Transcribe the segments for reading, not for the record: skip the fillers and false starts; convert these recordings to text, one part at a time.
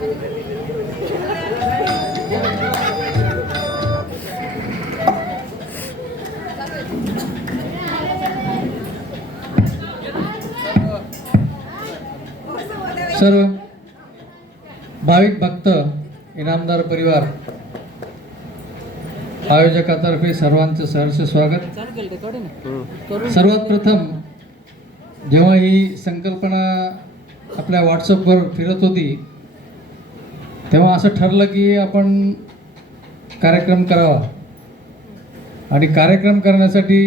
सर्व भाविक भक्त, इनामदार परिवार, आयोजकातर्फे सर्वांचं सहर्ष स्वागत. सर्वात प्रथम जेव्हा ही संकल्पना आपल्या व्हॉट्सअपवर फिरत होती तेव्हा असं ठरलं की आपण कार्यक्रम करावा आणि कार्यक्रम करण्यासाठी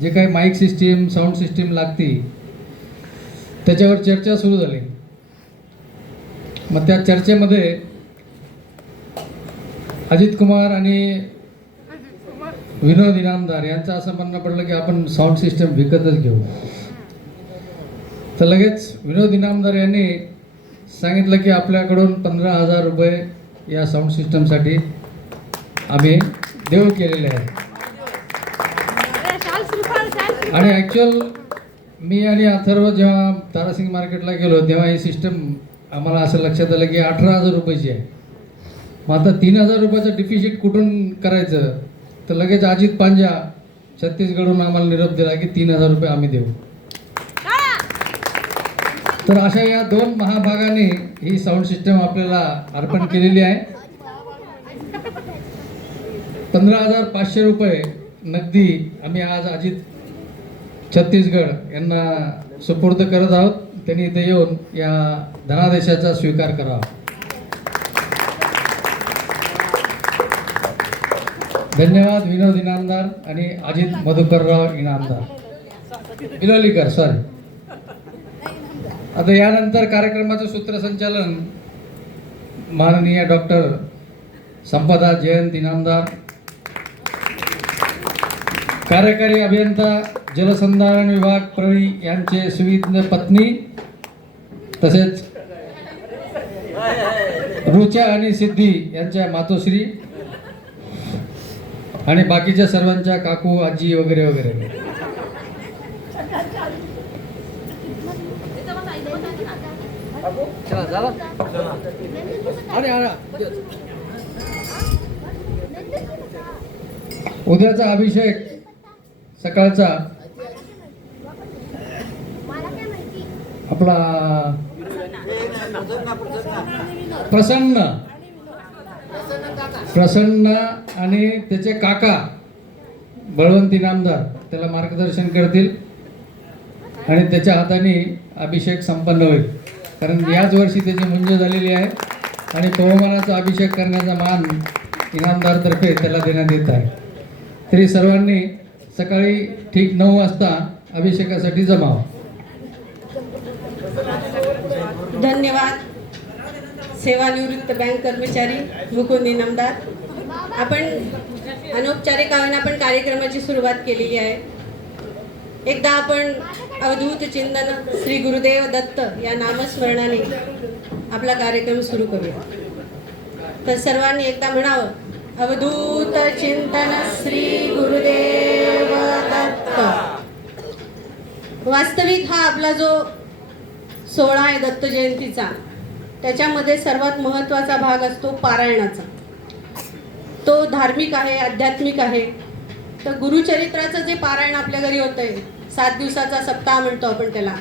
जे काही माईक सिस्टीम, साऊंड सिस्टीम लागते त्याच्यावर चर्चा सुरू झाली. मग त्या चर्चेमध्ये अजित कुमार आणि विनोद इनामदार यांचं असं म्हणणं पडलं की आपण साऊंड सिस्टम विकतच घेऊ. तर लगेच विनोद इनामदार यांनी सांगितलं की आपल्याकडून 15,000 रुपये या साऊंड सिस्टमसाठी आम्ही देऊ केलेले आहेत. आणि ॲक्च्युअल मी आणि अथर्व जेव्हा तारासिंग मार्केटला गेलो तेव्हा ही सिस्टम आम्हाला असं लक्षात आलं की 18,000 रुपयाची आहे. मग आता 3,000 रुपयाचं डिफिसिट कुठून करायचं, तर लगेच अजित पांजा छत्तीसगडहून आम्हाला निरोप दिला की 3,000 रुपये आम्ही देऊ. तर अशा या दोन महाभागाने ही साऊंड सिस्टम आपल्याला अर्पण केलेली आहे. 15,500 रुपये नगदी आम्ही आज अजित छत्तीसगड यांना सुपूर्द करत आहोत. त्यांनी इथे येऊन या धनादेशाचा स्वीकार करावा. धन्यवाद विनोद इनामदार आणि अजित मधुकरराव इनामदार इलोलीकर सॉरी. आता यानंतर कार्यक्रमाचं सूत्रसंचालन माननीय डॉक्टर संपदा जयंत इनामदार, कार्यकारी अभियंता जलसंधारण विभाग प्रवी यांचे सुविज्ञ पत्नी, तसेच रुचा आणि सिद्धी यांच्या मातोश्री आणि बाकीच्या सर्वांच्या काकू, आजी वगैरे वगैरे. उद्याचा अभिषेक सकाळचा आपला प्रसन्न आणि त्याचे काका बळवंत इनामदार त्याला मार्गदर्शन करतील आणि त्याच्या हाताने अभिषेक संपन्न होईल. कारण याच वर्षी त्याची मुंज झालेली आहे आणि पवमानाचा अभिषेक करण्याचा मान इनामदारतर्फे त्याला देण्यात येत आहे. तरी सर्वांनी सकाळी ठीक 9 वाजता अभिषेकासाठी जमावं. धन्यवाद. सेवानिवृत्त बँक कर्मचारी मुकुंद इनामदार, आपण अनौपचारिक आपण कार्यक्रमाची सुरुवात केलेली आहे. एकदा आपण अवधूत चिंतन श्री गुरुदेव दत्त या नामस्मरणाने आपला कार्यक्रम सुरू करूया. तर सर्वांनी एकदा म्हणावं, अवधूत चिंतन श्री गुरुदेव दत्त. वास्तविक हा आपला जो सोहळा आहे दत्त जयंतीचा, त्याच्यामध्ये सर्वात महत्त्वाचा भाग असतो पारायणाचा. तो धार्मिक आहे, आध्यात्मिक आहे. तर गुरुचरित्राचं जे पारायण आपल्या घरी होतंय, 7 दिवसाचा सप्ताह म्हणतो आपण त्याला,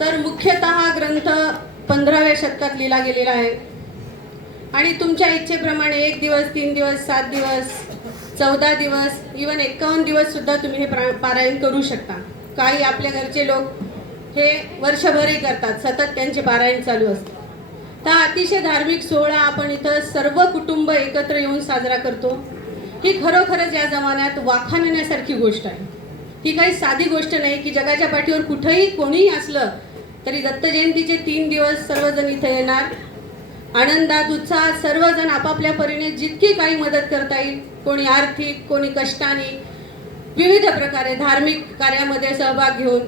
तर मुख्यतः हा ग्रंथ 15व्या शतकात लिहिला गेलेला आहे. आणि तुमच्या इच्छेप्रमाणे 1 दिवस, 3 दिवस, 7 दिवस, 14 दिवस, इवन 51 दिवस सुद्धा तुम्ही हे पारायण करू शकता. काही आपल्या घरचे लोक हे वर्षभरही करतात, सतत त्यांचे पारायण चालू असते. तर अतिशय धार्मिक सोहळा आपण इथं सर्व कुटुंब एकत्र येऊन साजरा करतो. ही खरोखरच या जमान्यात वाखाणण्यासारखी गोष्ट आहे. ही काही साधी गोष्ट नाही की जगाच्या पाठीवर कुठेही कोणीही असलं तरी दत्त जयंतीचे 3 दिवस सर्वजण इथे येणार, आनंदात, उत्साहात सर्वजण आपापल्या परीने जितकी काही मदत करता येईल, कोणी आर्थिक, कोणी कष्टाने, विविध प्रकारे धार्मिक कार्यामध्ये सहभाग घेऊन.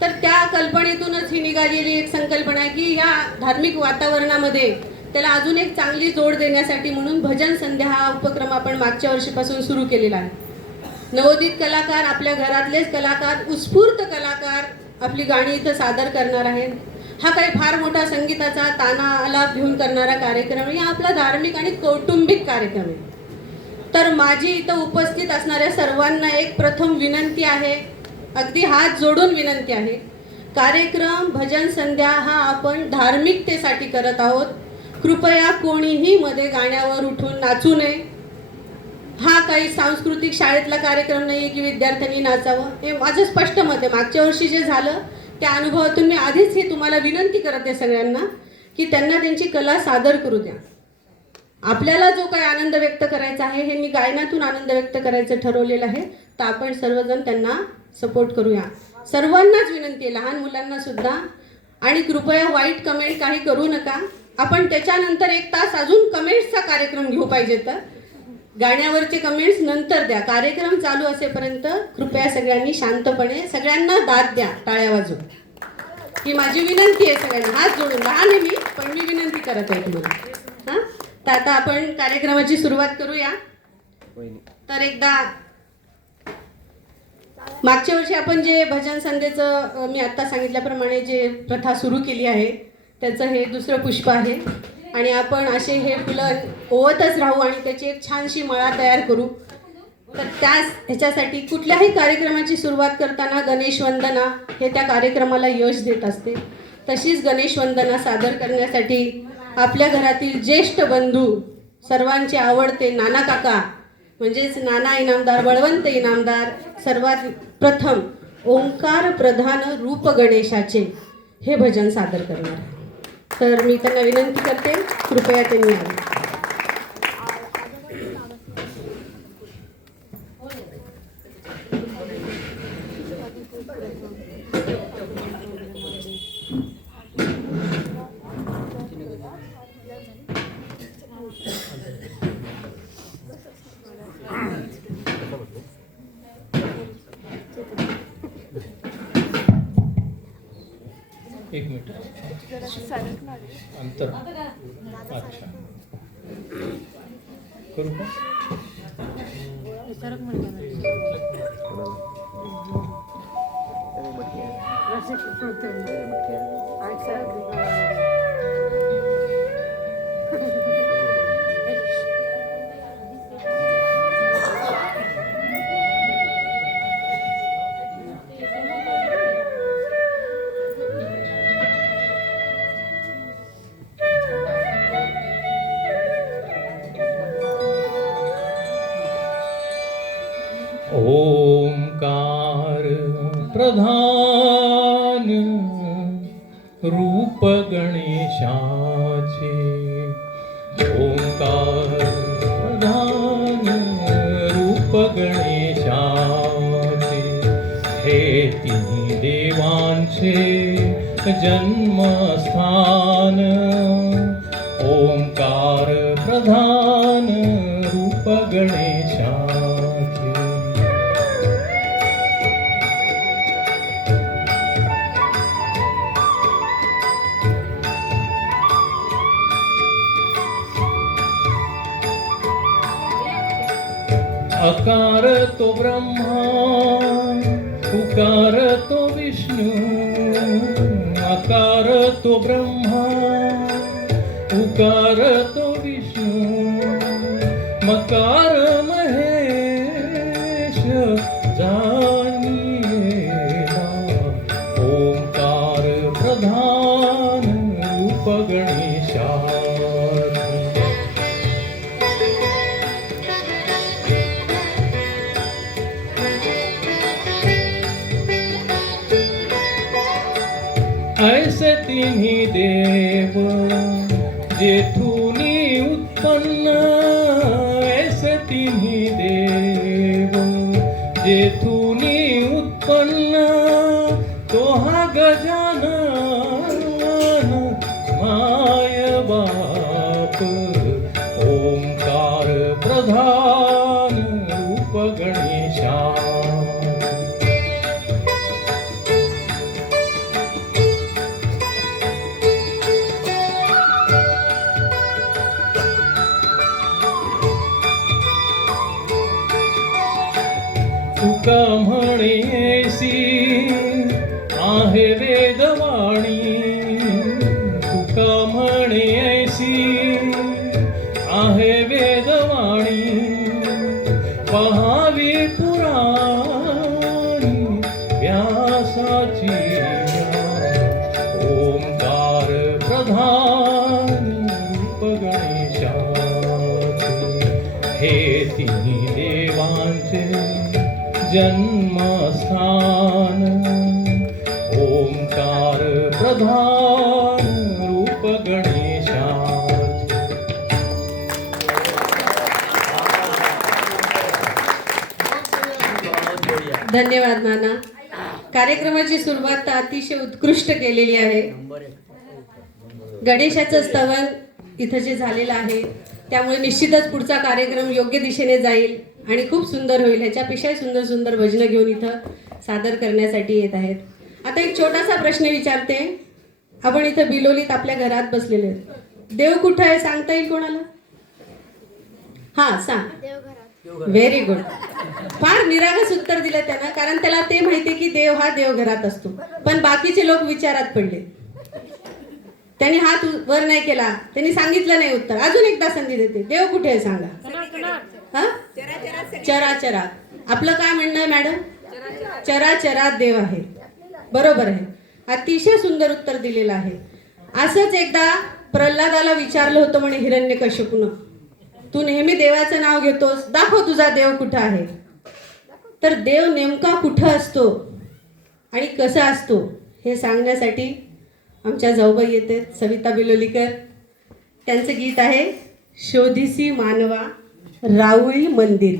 तर त्या कल्पनेतूनच ही निघालेली एक संकल्पना आहे की या धार्मिक वातावरणामध्ये त्याला अजून एक चांगली जोड देण्यासाठी म्हणून भजन संध्या हा उपक्रम आपण मागच्या वर्षीपासून सुरू केलेला आहे. नवोदित कलाकार, आपल्या घरातलेच कलाकार, उत्स्फूर्त कलाकार आपली गाणी इथं सादर करणार आहेत. हा काही फार मोठा संगीताचा ताना आलाप घेऊन करणारा कार्यक्रम आहे, हा आपला धार्मिक आणि कौटुंबिक कार्यक्रम आहे. तर माझी इथं उपस्थित असणाऱ्या सर्वांना एक प्रथम विनंती आहे, अगदी हात जोडून विनंती आहे. कार्यक्रम भजन संध्या हा आपण धार्मिकतेसाठी करत आहोत. कृपया कोणीही मध्ये गाण्यावर उठून नाचू नये. हा काही सांस्कृतिक शाळेतला कार्यक्रम नाही की विद्यार्थ्यांनी नाचावं. हे माझं स्पष्ट मत आहे. मागच्या वर्षी जे झालं त्या अनुभवातून मी आधीच हे तुम्हाला विनंती करत आहे सगळ्यांना की त्यांना त्यांची कला सादर करू द्या. आपल्याला जो काही आनंद व्यक्त करायचा आहे हे मी गायनातून आनंद व्यक्त करायचं ठरवलेलं आहे. तर आपण सर्वजण त्यांना सपोर्ट करूया. सर्वांनाच विनंती आहे, लहान मुलांना सुद्धा. आणि कृपया वाईट कमेंट काही करू नका. आपण त्याच्यानंतर 1 तास अजून कमेंट्सचा कार्यक्रम घेऊ पाहिजे. तर गाण्यावरचे कमेंट्स नंतर द्या. कार्यक्रम चालू असेपर्यंत कृपया सगळ्यांनी शांतपणे सगळ्यांना दाद द्या टाळ्या वाजवून. ही माझी विनंती आहे सगळ्यांना, हात जोडून. लहान आहे मी पण मी विनंती करत आहे तुम्हाला. हां, तर आता आपण कार्यक्रमाची सुरुवात करूया. तर एकदा मागच्या वर्षी आपण जे भजन संध्येचं मी आत्ता सांगितल्याप्रमाणे जे प्रथा सुरू केली आहे त्याचं हे दुसरं पुष्प आहे. आणि आपण असे हे फुलं ओवतच राहू आणि त्याची एक छानशी मळा तयार करू. तर ह्याच्यासाठी कुठल्याही कार्यक्रमाची सुरुवात करताना गणेश वंदना हे त्या कार्यक्रमाला यश देत असते. तशीच गणेश वंदना सादर करण्यासाठी आपल्या घरातील ज्येष्ठ बंधू सर्वांचे आवडते नाना काका म्हणजेच नाना इनामदार, बळवंत इनामदार सर्वात प्रथम ओंकार प्रधान रूप गणेशाचे हे भजन सादर करणार. तर मी त्यांना विनंती करते कृपया त्यांनी यावे. एक मिनिट अंतर. अच्छा करू का? ओंकार प्रधान रूप गणेशाचे. ओंकार प्रधान रूप गणेशाचे. हे तिन्ही देवांचे जन्मस्थान. ओंकार प्रधान रूप गणेशाचे. अकार तो ब्रह्मा, उकार तो विष्णू. अकार तो ब्रह्मा, उकार तो विष्णू. मकार महेश जानिएला. ओंकार प्रधान रूप गणेशा. ऐसे तिन्ही देव जेथुनी उत्पन्न. ऐसे तिन्ही देव जेथुनी उत्पन्न. तो हा गजानन माय बाप. ओंकार प्रधान रूप गणेशा. तुका म्हणेसी आहे वेदवाणी. ऐसी आहे वेदवाणी पहावी पुराणी व्यासाची ओंकार प्रधान रूप गणेशाचे हे तिन्ही देवांचे जन्मस्थान ओंकार प्रधान रूप गणेशाचे. धन्यवाद नाना. कार्यक्रमाची सुरुवात तर अतिशय उत्कृष्ट केलेली आहे. गणेशाचं स्तवन इथं जे झालेलं आहे त्यामुळे निश्चितच पुढचा कार्यक्रम योग्य दिशेने जाईल आणि खूप सुंदर होईल. ह्याच्यापेक्षाही सुंदर सुंदर भजनं घेऊन इथं सादर करण्यासाठी येत आहेत. आता एक छोटासा प्रश्न विचारते. आपण इथं बिलोलीत आपल्या घरात बसलेले आहेत. देव कुठं आहे सांगता येईल कोणाला? हा सांग. Very good. फार निरागस उत्तर दिलं त्यानं, कारण त्याला ते माहिती की देव हा देवघरात असतो. पण बाकीचे लोक विचारात पडले. त्यांनी हात वर नाही केला, त्यांनी सांगितलं नाही उत्तर. अजून एकदा संधी देते. देव कुठे आहे सांगा. हा चराचरात. आपलं काय म्हणणं आहे मॅडम? चराचरात देव आहे. बरोबर आहे. अतिशय सुंदर उत्तर दिलेलं आहे. असंच एकदा प्रल्हादाला विचारलं होतं म्हणे हिरण्यकश्यपूनं, तू नेहमी देवाचं नाव घेतोस, दाखव तुझा देव कुठं आहे. तर देव नेमका कुठं असतो आणि कसा असतो हे सांगण्यासाठी आमच्या जाऊबाई येते सविता बिलोलीकर. त्यांचं गीत आहे शोधिसी मानवा राऊळी मंदिर.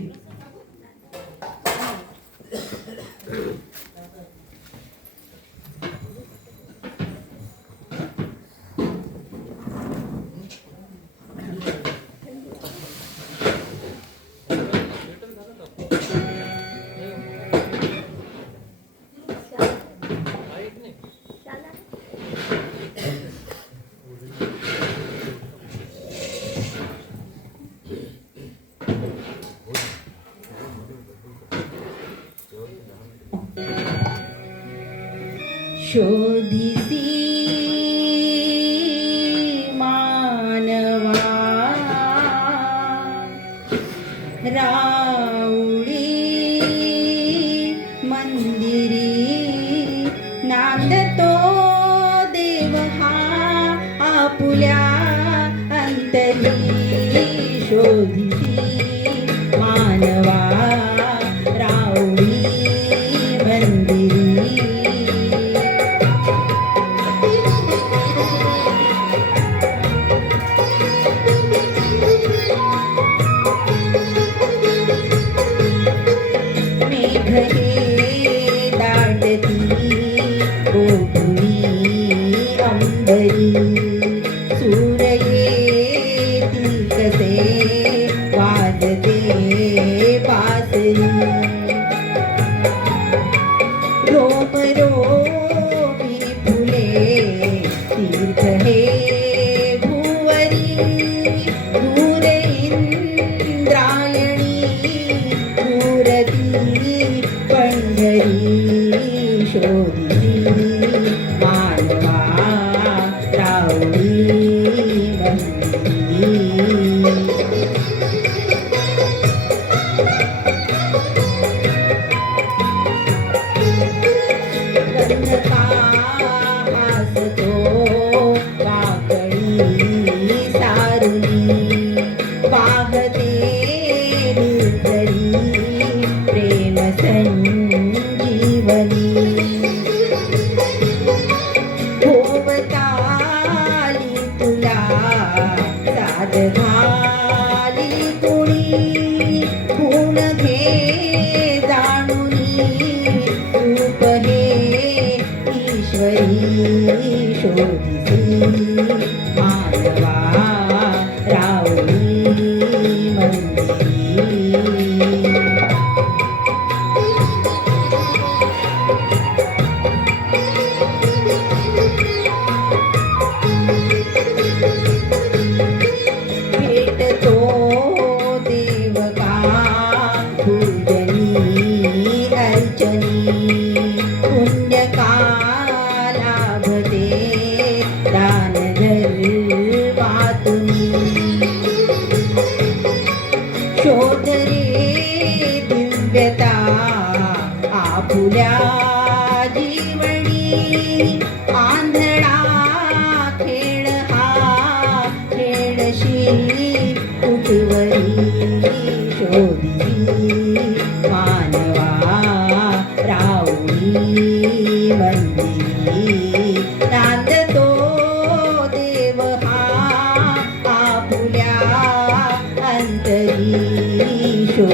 शोधिसी मानवा राऊळी मंदिरी नांदतो देव हा आपुल्या अंतरी. शोधिसी मानवा राऊळी मंदिरी. हे दाटती गोधुळी अंबरी सूर येती कसे वाजते पासरी. रोम रोमी फुले तीर्थ हे भुवरी दूर इंद्रायणी दूरती पंढरी. शोधिसी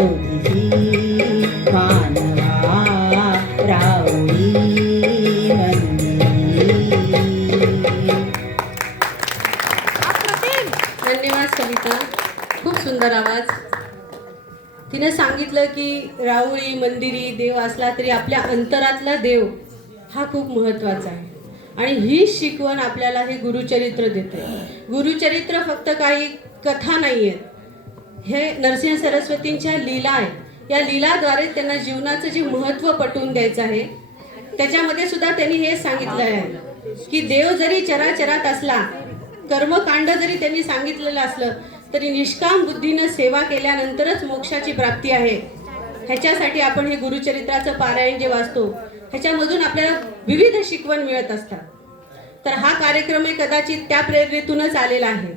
बोधिसी मानवा राहुरी मंदिरी. धन्यवाद कविता, खूप सुंदर आवाज. तिने सांगितलं की राऊळी मंदिरी देव असला तरी आपल्या अंतरातला देव हा खूप महत्त्वाचा आहे. आणि ही शिकवण आपल्याला हे गुरुचरित्र देते. गुरुचरित्र फक्त काही कथा नाही आहेत, हे नरसिंह सरस्वतींच्या लीला आहेत. या लीलाद्वारे त्यांना जीवनाचं जे महत्त्व पटवून द्यायचं आहे. त्याच्यामध्ये सुद्धा त्यांनी हे सांगितलं आहे की देव जरी चराचरात असला, कर्मकांड जरी त्यांनी सांगितलेलं असलं तरी निष्काम बुद्धीनं सेवा केल्यानंतरच मोक्षाची प्राप्ती आहे. ह्याच्यासाठी आपण हे गुरुचरित्राचं पारायण जे वाचतो ह्याच्यामधून आपल्याला विविध शिकवण मिळत असतात. तर हा कार्यक्रमही कदाचित त्या प्रेरणेतूनच आलेला आहे.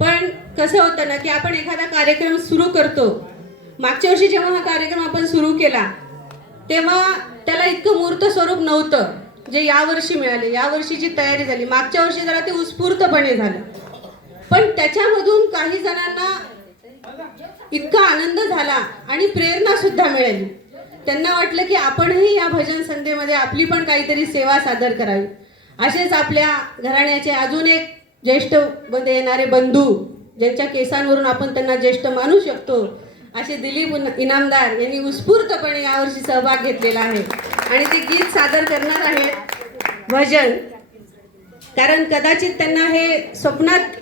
पण कसं होतं ना की आपण एखादा कार्यक्रम सुरू करतो. मागच्या वर्षी जेव्हा हा कार्यक्रम आपण सुरू केला तेव्हा त्याला इतकं मूर्त स्वरूप नव्हतं जे यावर्षी मिळाले. यावर्षीची तयारी झाली, मागच्या वर्षी जरा ते उत्स्फूर्तपणे झालं. पण त्याच्यामधून काही जणांना इतका आनंद झाला आणि प्रेरणा सुद्धा मिळाली. त्यांना वाटलं की आपणही या भजन संध्येमध्ये आपली पण काहीतरी सेवा सादर करावी. असेच आपल्या घराण्याचे अजून एक ज्येष्ठ मध्ये येणारे बंधू, ज्यांच्या केसांवरून आपण त्यांना ज्येष्ठ मानू शकतो, असे दिलीप इनामदार यांनी उत्स्फूर्तपणे यावर्षी सहभाग घेतलेला आहे. आणि ते गीत सादर करणार आहेत भजन. कारण कदाचित त्यांना हे स्वप्नात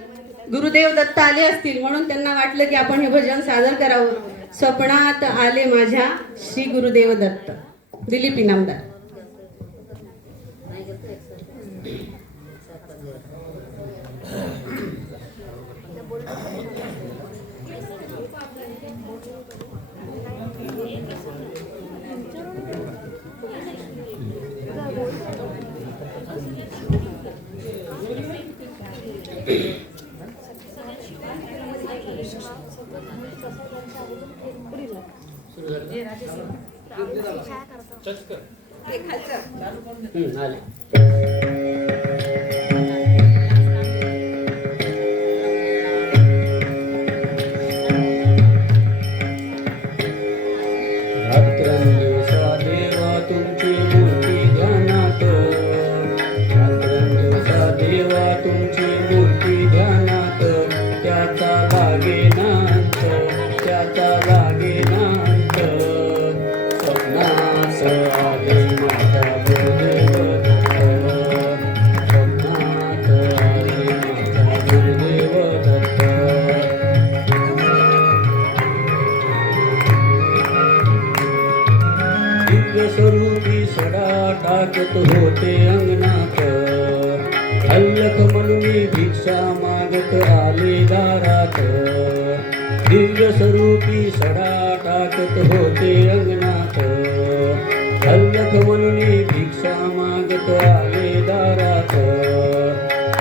गुरुदेव दत्त आले असतील म्हणून त्यांना वाटलं की आपण हे भजन सादर करावं. स्वप्नात आले माझ्या श्री गुरुदेव दत्त. दिलीप इनामदार. रात्रंदिवसा देवा तुमची मूर्ती ध्यानात, रात्रंदिवसा देवा तुमची मूर्ती ध्यानात, त्याचा लागेनांत, त्याचा लागेनांत. स्वप्नास आले माझा गुरुदेव दत्त, स्वप्नात आले माझा गुरुदेव दत्त. दिव्य स्वरूपी सडा टाकत होते अंगणात, हल्लक म्हणून भिक्षा मागत आले दारात. दिव्य स्वरूपी सडा टाकत होते अंगणात, हल्लक म्हणून भिक्षा मागत आले दारात.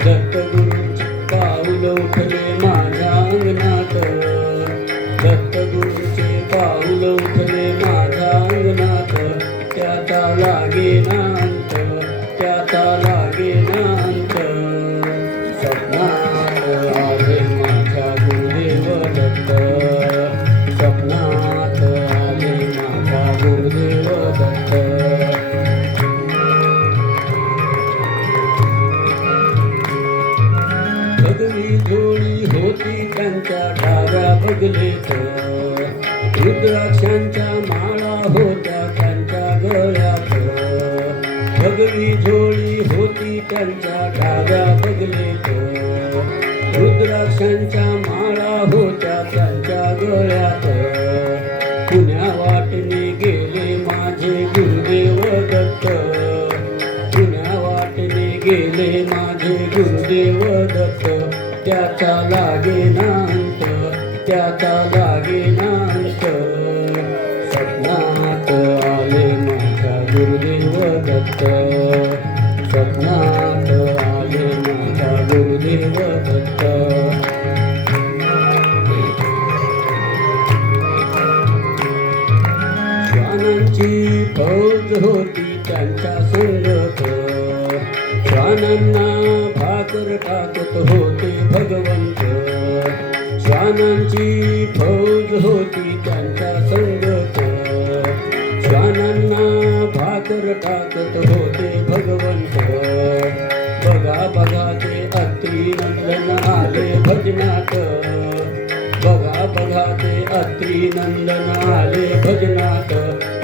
दत्तगुरूंचे पाऊल उठले माझ्या अंगणात, दत्तगुरूंचे पाऊल उठले माझ्या अंगणात. त्याचा लागेनांत, त्याचा लागेनांत. स्वप्नात आले माझ्या गुरुदेव दत्त, स्वप्नात आले माझा गुरुदेव दत्त. भगवी जोडी होती त्यांच्या डाव्या बगलेत, रुद्राक्षांच्या माळा होत्या त्यांच्या गळ्यात. भगवी जोडी होती त्यांच्या डाव्या बगलेत, रुद्राक्षांच्या माळा होत्या त्यांच्या गळ्यात. पुण्या वाटने गेले माझे गुरुदेव दत्त, पुण्या वाटने गेले माझे गुरुदेव दत्त. त्याचा लागेनांत, त्याचा लागेनांत. स्वप्नात आले माझ्या गुरुदेव दत्त, स्वप्नात आले माझ्या गुरुदेव दत्त. श्वानांची फौज होती त्यांच्या संगत, श्वानांना भाकर टाकत होते भगवंत. श्वानांची फौज होती त्यांच्या संगत, श्वानांना भाकर टाकत होते भगवंत. बघा बघा ते अत्री नंदन आले भजनात, बघा बघा ते अत्री नंदन आले भजनात.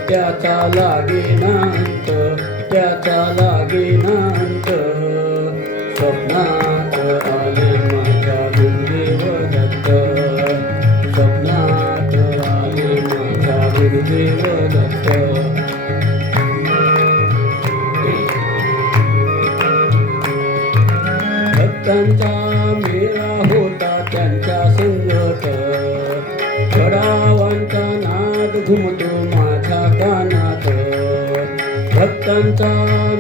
त्याचा लागे नांत, त्याचा लागे नांत. स्वप्नात आले माझ्या गुरुदेव दत्त, स्वप्नात आले माझ्या गुरुदेव दत्त. भक्तांचा मेळा होता त्यांच्या संगत, गडावांचा नाद घुमतो माझ्या कानात. भक्तांचा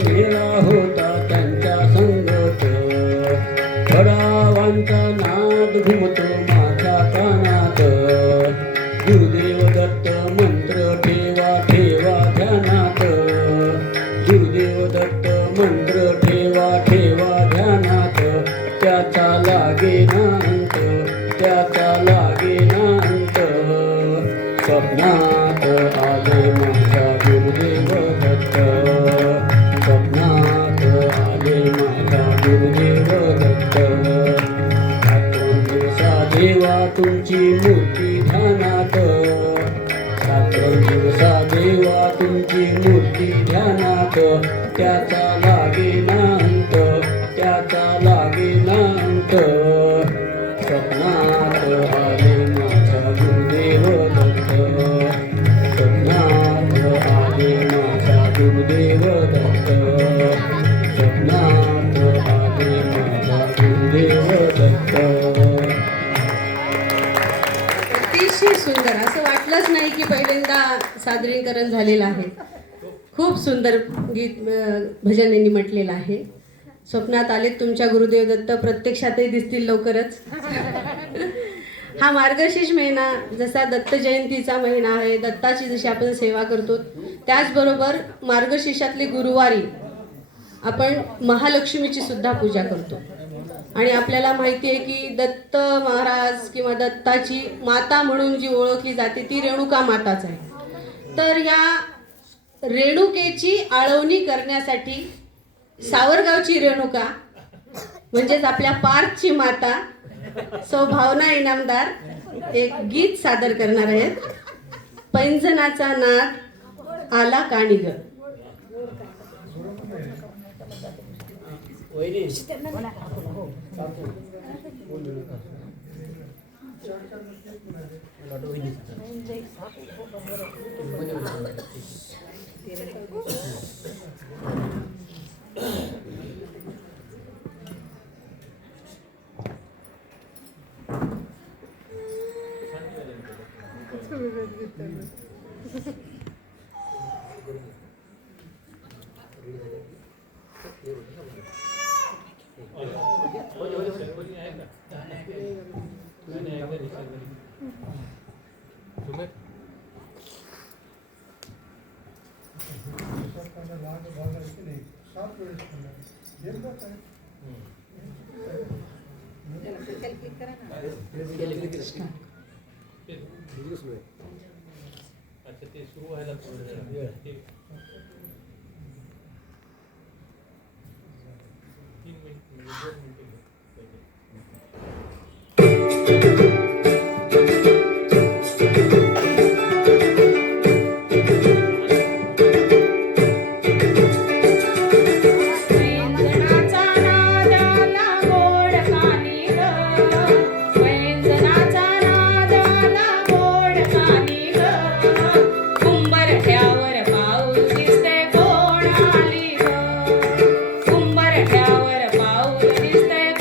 मेळा होता त्यांच्या संगत, गडावांचा नाद घुमतो माझ्या कानात. गुरुदेव दत्त मंत्र ठेवा ठेवा ध्यानात, गुरुदेव दत्त मंत्र ठेवा ठेवा ध्यानात. त्याचा लागे नांत, त्याचा लागे नांत. स्वप्नात आले माझा गुरुदेव दत्त, स्वप्नात आले माझा गुरुदेव दत्त. दिवसा देवा तुमची मूर्ती ध्यानात, दिवसा देवा तुमची मूर्ती ध्यानात. त्याचा लागे नांत, त्याचा लागे नांत. स्वप्नात आले माझा गुरुदेव दत्त, स्वप्नात आले माझा गुरुदेव दत्त, स्वप्नात आले माझा गुरुदेव दत्त. अतिशय सुंदर. असं वाटलंच नाही की पहिल्यांदा सादरीकरण झालेलं आहे. खूप सुंदर गीत भजन यांनी म्हटलेलं आहे. स्वप्नात आलेत तुमच्या गुरुदेव दत्त, प्रत्यक्षातही दिसतील लवकरच. हा मार्गशीर्ष महिना जसा दत्त जयंतीचा महिना आहे, दत्ताची जशी आपण सेवा करतो, त्याचबरोबर मार्गशीर्षातली गुरुवारी आपण महालक्ष्मीची सुद्धा पूजा करतो. आणि आपल्याला माहिती आहे की दत्त महाराज किंवा दत्ताची माता म्हणून जी ओळखली जाते ती रेणुका माताच आहे. तर या रेणुकेची आळवणी करण्यासाठी सावरगावची रेणुका म्हणजेच आपल्या पार्थची माता सौ भावना इनामदार एक गीत सादर करणार आहेत. पैंजनाचा नाद आला काणी ग. कुंभारठ्यावर पाऊल दिसतंय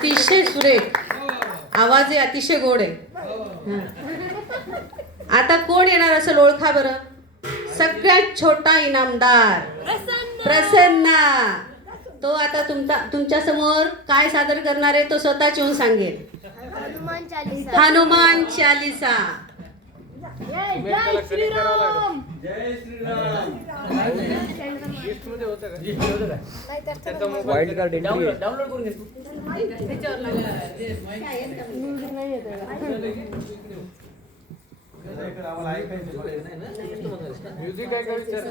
अतिशय सुरेख आवाज आहे, अतिशय गोड आहे. हं. आता कोण येणार असेल ओळखा बरं. सगळ्यात छोटा इनामदार प्रसन्ना. तो आता तुमच्या समोर काय सादर करणार आहे तो स्वतःच येऊन सांगेल. हनुमान चालीसा. जय Shriram. Wild card entry music आहे का विचार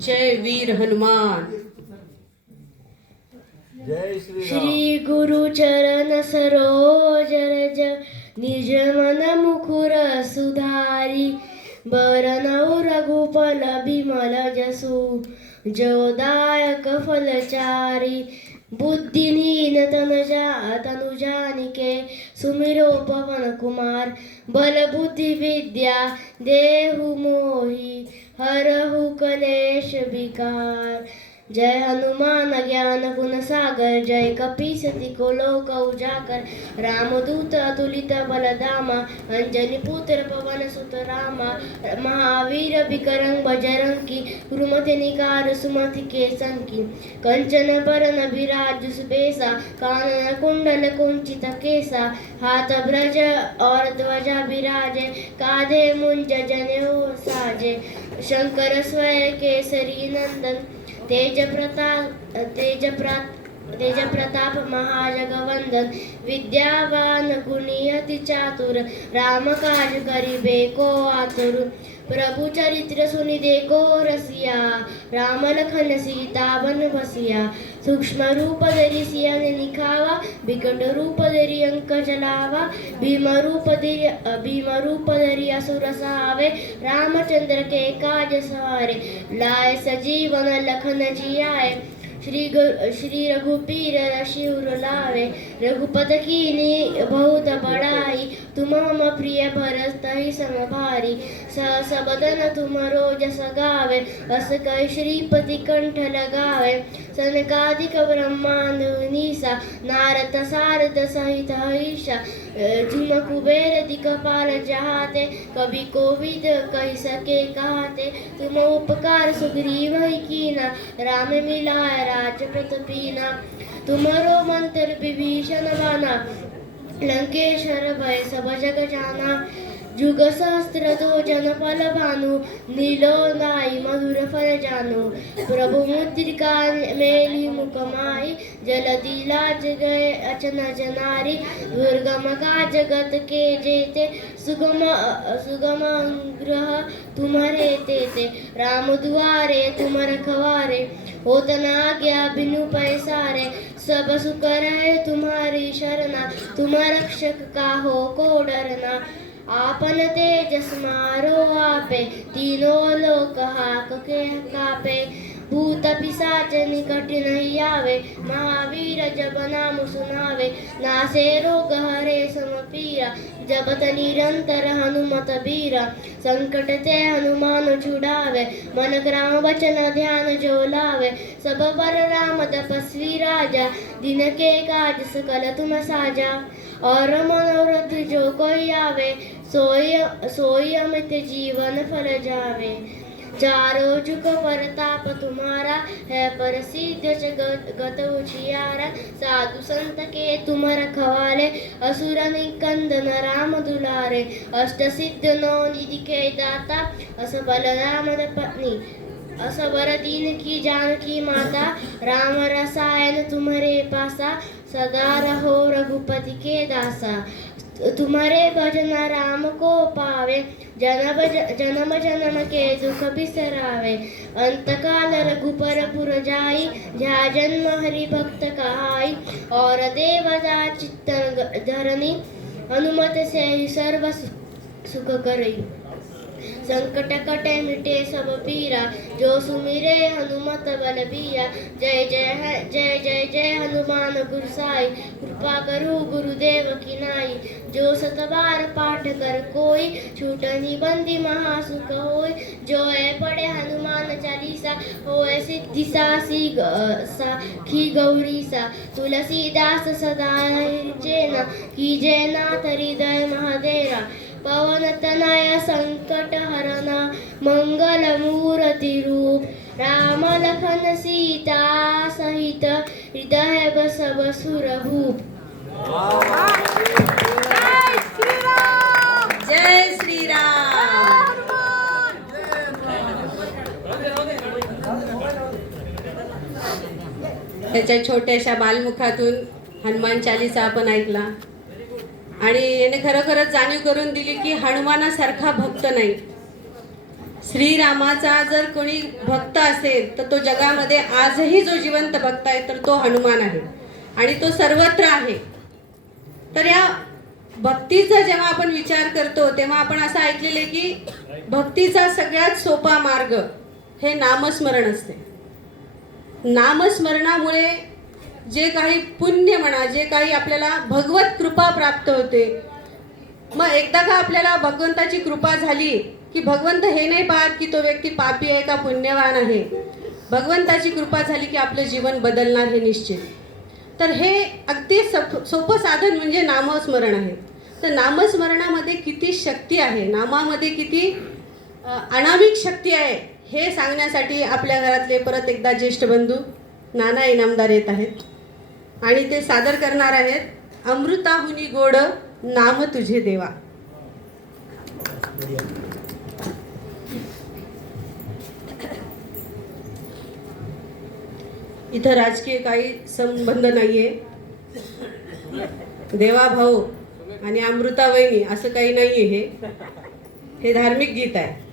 जय वीर हनुमान. श्री गुरु चरण सरोज रज निज मन मुकुर सुधारी बरनऊ रघुपल बिमल जसु जोदायक फलचारी बुद्धिहीन तनु जानिके सुमिरो पवन कुमार बल बुद्धि विद्या देहु मोहि हरहु कलेश विकार. जय हनुमान ज्ञान गुण सागर जय कपीसति को लोक उजागर रामदूत अतुलित बलधामा अंजनी पुत्र पवन सुत रामा महावीर विक्रम बजरंगी गुरुमति निकार सुमति के संकी कंचन बरन विराज सुबेसा कानन कुंडल कुंचित केसा हाथ ब्रज और ध्वजा विराजे काधे मुंज जनेऊ साजे शंकर स्वय केसरी नंदन तेज प्रताप महाजगवंदन विद्यावान गुणी अति चातुर राम काज करिबे को आतुर प्रभु चरित्र सुनि देखो रसिया राम लखन सीता बन बसिया सूक्ष्म रूप धरि सियन निखावा विकट रूप धरि अंक जलावा भीम रूप धरि असुर सहावे रामचंद्र के काज सवारे लाए सजीवन लखन जियाए श्री रघुपीर शिवर लावे रघुपत कीनी बहुत बड़ाई तुम हम प्रिय भरत ही समभारी सहस बदन तुम रोज सगावे अस कहि श्रीपति कंठ लगावे सनकादिक ब्रह्मांड नीसा नारद सारद सहित हईसा जिम कुबेर दिक्पाल जहाते कवि कोविद कहि सके कहते तुम उपकार सुग्रीव ही कीना राम मिलाय राजपथ पीना तुम्हारो मंत्र विभीषण बाना लंकेश्वर भय सब जग जाना जुग सहस्त्र दो जन पल भानु नीलो नाई मधुर फल जानो प्रभु मुद्रिका मेली मुख माई जलधि लाज गए अचन जनारी दुर्गम का जगत के जेते सुगम अनुग्रह तुम्हारे तेते राम दुआरे तुम रखवारे होत न आज्ञा बिनु पैसारे सब सुख रहे तुम्हारी शरणा तुम रक्षक काहो को डरना आपन तेजस मारो आपे तीनों लोक हाक के कापे भूत पिशाच निकट नहीं आवे महावीर जब नाम सुनावे नासे रोग हरे सम पीरा जपत निरंतर हनुमत बीरा संकट ते हनुमान छुड़ावे मन क्रम वचन ध्यान जो लावे सब पर राम तपस्वी राजा दिन के काज सकल तुम साजा और मनोरथ जो कोई आवे सोई अमित जीवन फल जावे चारों जुग परताप तुम्हारा है प्रसिद्ध जगत उजियारा साधु संत के तुम रखवाले असुर निकंदन राम दुलारे अष्ट सिद्ध नौ निधि के दाता असबल राम पत्नी असबर दीन की जानकी माता राम रसायन तुम्हारे पासा सदा रहो रघुपति के दासा तुम्हारे भजन राम को पावे, जन्म जन्म के दुख बिसरावे। अंतकाल रघुपर पुर जाई, जहाँ जन्म हरि भक्त कहाई। और देवता चित्त धरनी, हनुमत से ही सर्व सुख करई। संकट कटे मिटे सब पीरा, जो सुमिरे हनुमत बलबीरा। जय जय जय जय जय हनुमान गुरसाई, कृपा करू गुरुदेव की नाई। जो सतबार पाठ कर कोई, छूटनी बंदी महासुख होय। जो है पढ़े हनुमान चालीसा, होय सिद्धि साखी गौरीसा। तुलसीदास सदा हरिचेना, कीजे नाथ हृदय महादेरा। पवन तनय संकट हरना, मंगल मूर्ति रूप। राम लखन सीता सहित, हृदय बसव सुर भूप। जय श्रीराम। त्याच्या छोट्याशा बालमुखातून हनुमान चालीसा आपण ऐकला आणि याने खरोखरच जाणीव करून दिली की हनुमानासारखा भक्त नाही. श्रीरामाचा जर कोणी भक्त असेल तर तो जगामध्ये आजही जो जिवंत भक्त आहे तर तो हनुमान आहे आणि तो सर्वत्र आहे. तर या भक्तीचा जेव्हा आपण विचार करतो तेव्हा आपण असं ऐकलेले की भक्तीचा सगळ्यात सोपा मार्ग हे नामस्मरण असते. नामस्मरणामुळे जे काही पुण्य म्हणा, जे काही आपल्याला भगवत कृपा प्राप्त होते. मग एकदा का आपल्याला भगवंताची कृपा झाली की भगवंत हे नाही पाहत की तो व्यक्ती पापी आहे का पुण्यवान आहे. भगवंताची कृपा झाली की आपलं जीवन बदलणार हे निश्चित. तर हे अगदी सोपं साधन म्हणजे नामस्मरण आहे. तर नामस्मरणामध्ये किती शक्ती आहे, नामामध्ये किती अनामिक शक्ती आहे हे सांगण्यासाठी आपल्या घरातले परत एकदा ज्येष्ठ बंधू नाना इनामदार येत आहेत आणि ते सादर करणार आहेत अमृताहुनी गोड नाम तुझे देवा. इथं राजकीय काही संबंध नाहीये. देवा भाऊ आणि अमृता वहिनी असं काही नाहीये. हे धार्मिक गीत आहे.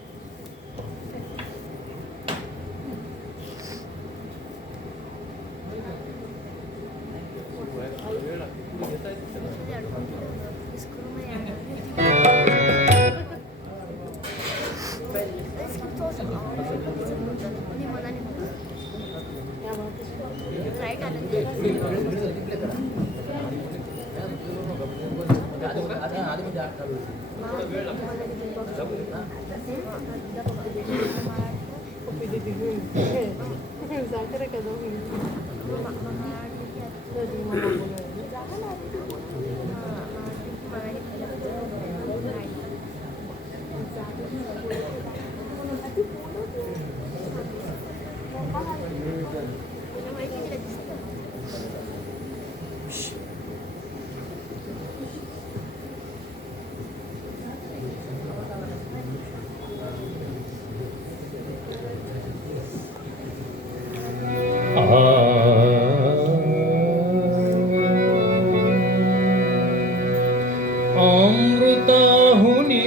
अमृताहुनी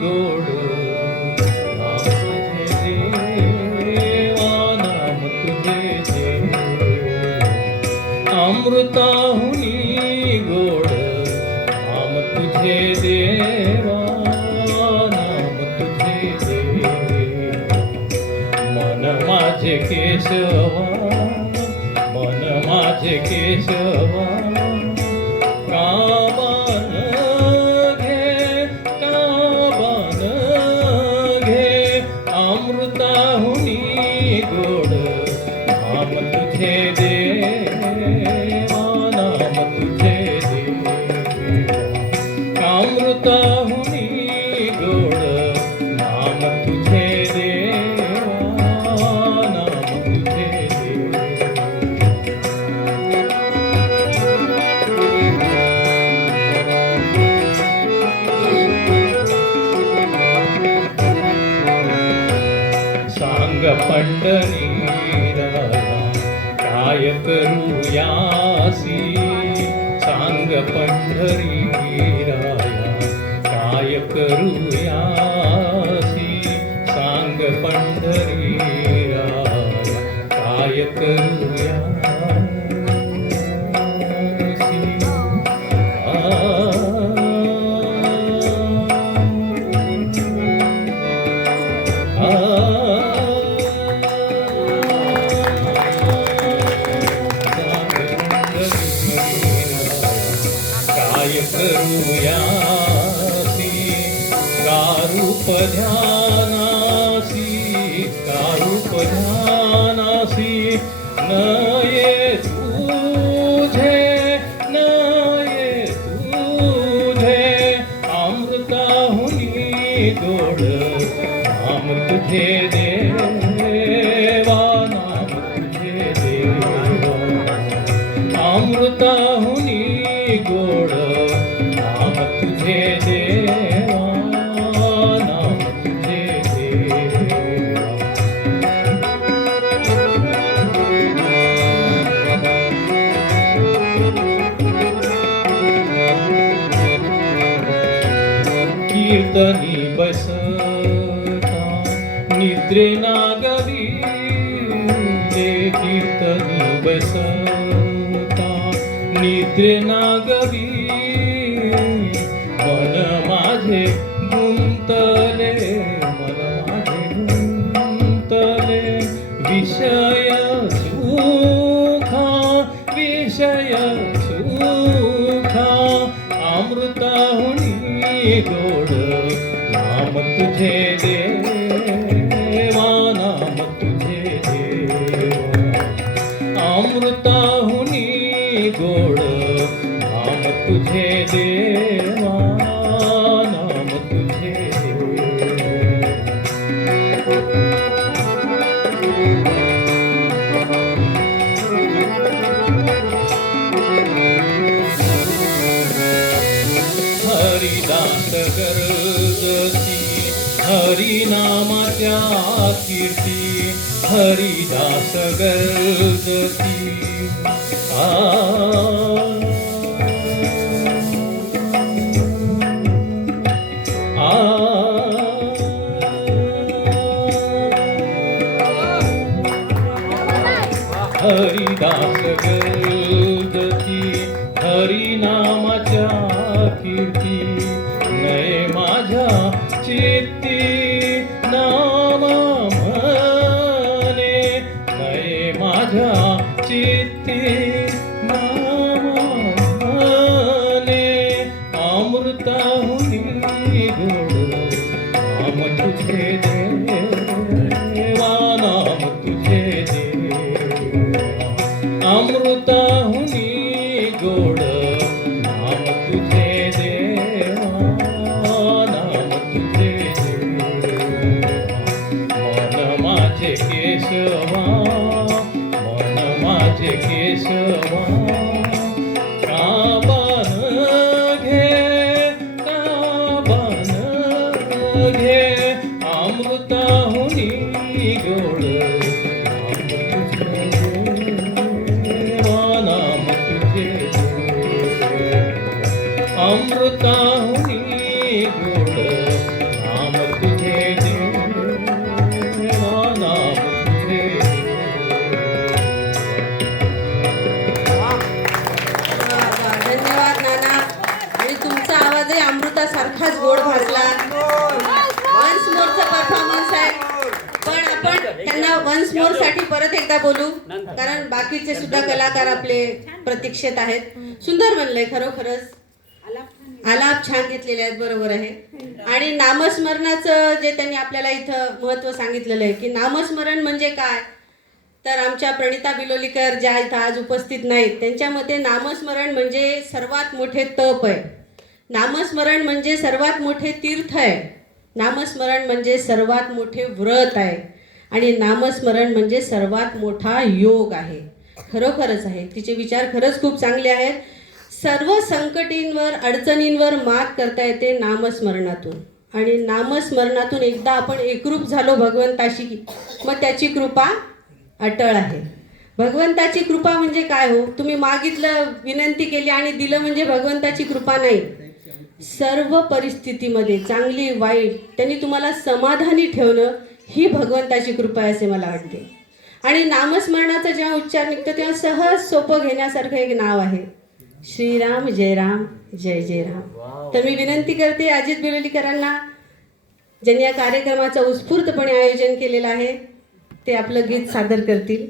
गोड नाम तुझे देवा, अमृताहुनी गोड नाम तुझे देवा, नाम तुझे देवा. मन माझे केशवा, मन माझे केशवा, काबान घे अमृताहुनी गोड नाम तुझे देवा, नाम तुझे देवा. अमृताहुनी गोड नाम तुझे देवा, नाम तुझे देवा. सांग पंढरीराया काय करूयासी, सांग पंढरी काय करूया काय करूयासी कारूप ध्यानासी कारूप ध्यानासी नये तुझे अमृताहुनी गोड नाम तुझे देवा नाम तुझे देवा अमृताहुनी गोड नाम तुझे देवा नाम तुझे देवा कीर्तनी बसता निद्रे नागवी कीर्तनी बसता निद्रे नागवी मन माझे गुंतले मन माझे गुंतले विषय सुखा अमृताहुनी गोड नाम तुझे देवा नाम तुझे देवा अमृताहुनी गोड नाम तुझे देवा नाम तुझे हरिदास गर्जती हरिनामाच्या कीर्ती हरिदास गर्जती हरिदास गर्जती हरिनामाच्या कीर्ती नये माझ्या चित्ती नाम म्हणे नये माझ्या चित्ती नाम म्हणे अमृताहुनी गोड नाम तुझे देवा नाम तुझे देवा अमृताहुनी गोड नाम तुझे देवा नाम तुझे देवा मन माझे केशवा मन माझे केशवा काबान घे अमृताहुनी गोड नाम तुझे अमृताहुनी गोड नाम तुझे देवा नाम तुझे धन्यवाद नाना. आणि तुमचा आवाजही अमृतासारखाच गोड भासला. वन्स मोरचा परफॉर्मन्स आहे, पण आपण त्यांना वन्स मोर साठी परत एकदा बोलू, कारण बाकीचे सुद्धा कलाकार आपले प्रतीक्षेत आहेत. सुंदर म्हणलंय खरोखरच. आलाप छान घेतलेले आहेत, बरोबर आहे. आणि नामस्मरणाचं जे त्यांनी आपल्याला इथं महत्त्व सांगितलेलं आहे की नामस्मरण म्हणजे काय, तर आमच्या प्रणिता बिलोलीकर ज्या इथं आज उपस्थित नाहीत त्यांच्या मते नामस्मरण म्हणजे सर्वात मोठे तप आहे. नामस्मरण म्हणजे सर्वात मोठे तीर्थ आहे. नामस्मरण म्हणजे सर्वात मोठे व्रत आहे. आणि नामस्मरण म्हणजे सर्वात मोठा योग आहे. खरोखरच आहे. तिचे विचार खरंच खूप चांगले आहेत. सर्व संकटींवर अडचणींवर मात करता येते नामस्मरणातून. आणि नामस्मरणातून एकदा आपण एकरूप झालो भगवंताशी, मग त्याची कृपा अटळ आहे. भगवंताची कृपा म्हणजे काय हो, तुम्ही मागितलं, विनंती केली आणि दिलं म्हणजे भगवंताची कृपा नाही. सर्व परिस्थितीमध्ये चांगली वाईट त्यांनी तुम्हाला समाधानी ठेवणं ही भगवंताची कृपा आहे असे मला वाटते. आणि नामस्मरणाचा जेव्हा उच्चार निघतो तेव्हा सहज सोपं घेण्यासारखं एक नाव आहे, श्रीराम जय राम जय जय राम. तर मी विनंती करते अजित बिलोलीकरांना, ज्यांनी या कार्यक्रमाचं उत्स्फूर्तपणे आयोजन केलेलं आहे, ते आपलं गीत सादर करतील.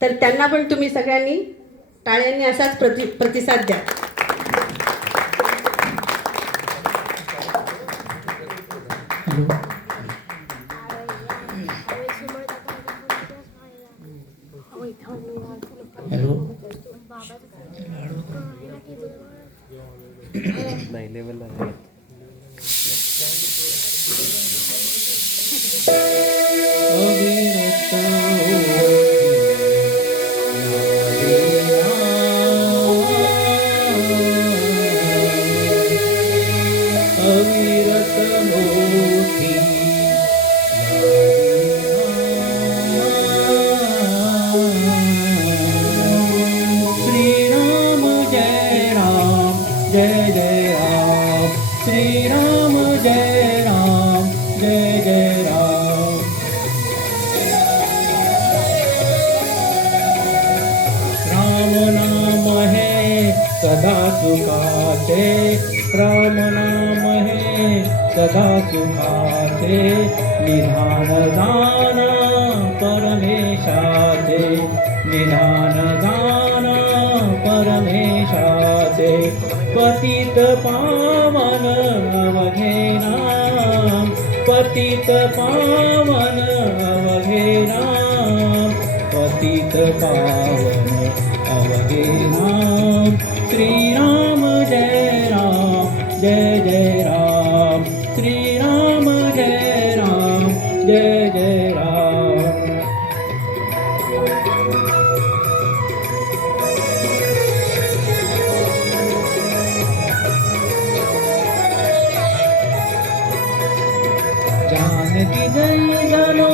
तर त्यांना पण तुम्ही सगळ्यांनी टाळ्यांनी असाच प्रतिसाद द्या. हॅलो. अविरत मोठी श्रीराम जय राम जय जय राम, श्रीराम जय राम जय जय राम. राम नाम है सदा सुखाचे, राम नाम है सदा सुखाचे, निधान दाना परमेशाचे, निधान दाना परमेशाचे, पतित पावन अवघे नाम, पतित पावन अवघे नाम, पतित पावन अवघे नाम. श्रीराम जय राम जय जय राम, श्रीराम जय राम जय जय राम. जानकी जय जनो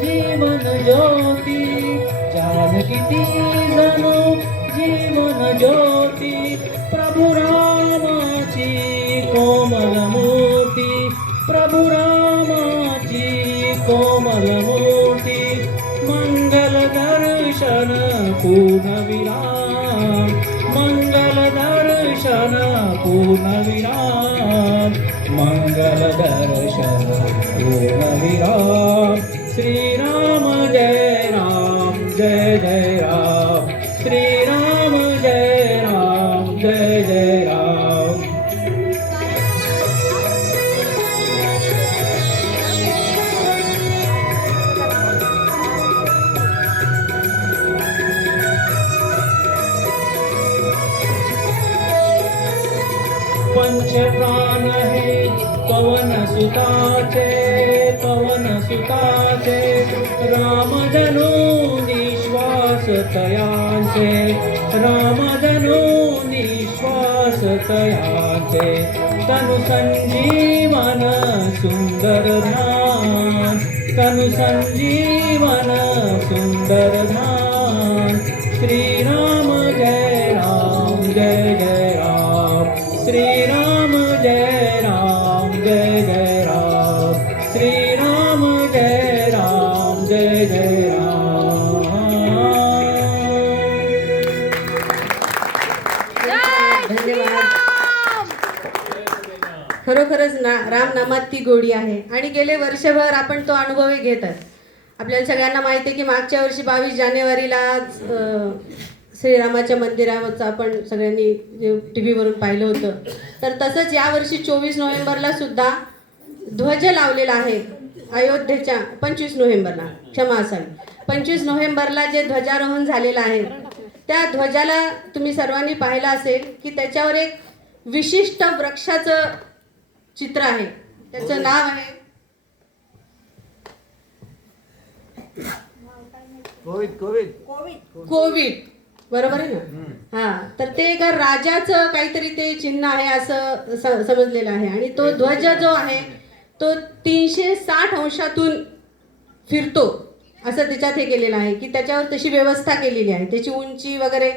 जीवन ज्योति, जानकी जनो जीवन ज्योति, प्रभु रामाची कोमल मूर्ती, प्रभु रामाची कोमल मूर्ती, मंगल दर्शन पूर्ण विराम, मंगल दर्शन पूर्ण विराम, मंगल दर्शन पूर्ण विराम. श्रीराम जय राम जय जय राम, श्रीराम जय राम जय जय राम. पंच प्राण है पवन सुताचे, पवन सुताचे, राम जनो निश्वास तयांचे, राम जनो निश्वास तयांचे, तनु संजीवन सुंदर ध्यान, तनु संजीवन सुंदर ध्यान. श्रीराम जय राम जय जय राम, श्रीराम जय राम जय जय राम, श्रीराम जय राम जय जय राम. धन्यवाद. खरोखरच रामनामात ती गोडी आहे आणि गेले वर्षभर आपण तो अनुभवही घेत आहोत. आपल्याला सगळ्यांना माहिती आहे की मागच्या वर्षी 22 जानेवारीला श्रीरामाच्या मंदिरावरचं आपण सगळ्यांनी टी व्हीवरून पाहिलं होतं. तर तसंच यावर्षी 24 नोव्हेंबरला सुद्धा ध्वज लावलेला आहे अयोध्येच्या. 25 नोव्हेंबरला क्षमा असावी, 25 नोव्हेंबरला जे ध्वजारोहण झालेलं आहे त्या ध्वजाला तुम्ही सर्वांनी पाहिलं असेल की त्याच्यावर एक विशिष्ट वृक्षाचं चित्र आहे. त्याचं नाव आहे कोविड. बरोबर आहे ना? हा. तर ते एका राजाचं काहीतरी ते चिन्ह आहे असं समजलेलं आहे. आणि तो ध्वज जो आहे तो 360 अंशातून फिरतो असं त्याच्यात हे केलेलं आहे की त्याच्यावर तशी व्यवस्था केलेली आहे. त्याची उंची वगैरे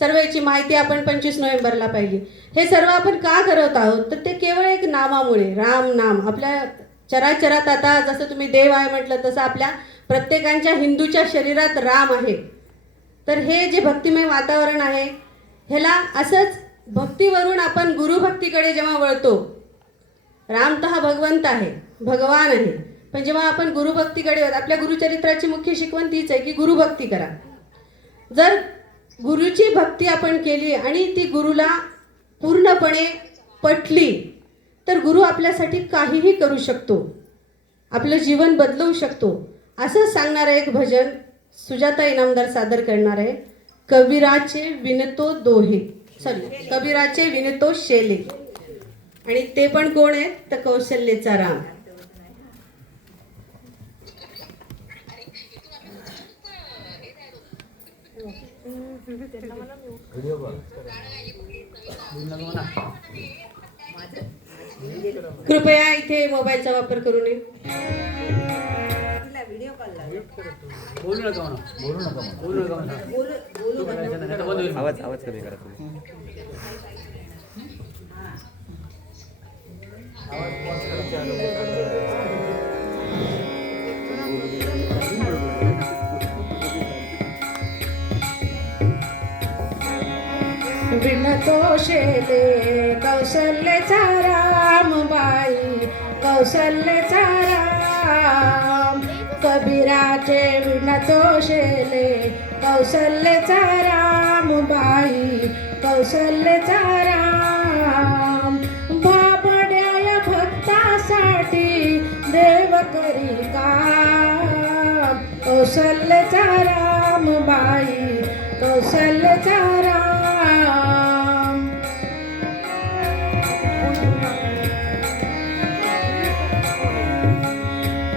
सर्व याची माहिती आपण 25 नोव्हेंबरला पाहिली. हे सर्व आपण का करत आहोत तर ते केवळ एक नामामुळे, राम नाम. आपल्या चराचरात आता जसं तुम्ही देव आहे म्हटलं तसं आपल्या प्रत्येकाच्या हिंदूच्या शरीरात राम आहे. तर हे जे भक्तिमय वातावरण आहे ह्याला असंच भक्तीवरून आपण गुरुभक्तीकडे जेव्हा वळतो, राम तर हा भगवंत आहे, भगवान आहे, पण जेव्हा आपण गुरुभक्तीकडे आपल्या गुरुचरित्राची मुख्य शिकवण तीच आहे की गुरुभक्ती करा. जर गुरुची भक्ती आपण केली आणि ती गुरुला पूर्णपणे पटली तर गुरु आपल्यासाठी काहीही करू शकतो, आपलं जीवन बदलवू शकतो. असं सांगणारं एक भजन सुजाता इनामदार सादर करणार आहे. कबीराचे विनतो दोहे, कबीराचे विनतो शेले. आणि ते पण कोण आहे तर कौशल्येचा राम. कृपया इथे मोबाईलचा वापर करू नये. आवाज कमी करा तुम्ही. विणतो शेले कौशल्याचा राम बाई, कौशल्याचा राम. कबीराचे विणतो शेले कौशल्याचा राम बाई, कौशल्याचा राम. भाबड्या भक्तासाठी देव करी काम, कौशल्याचा राम बाई, कौशल्याचा राम.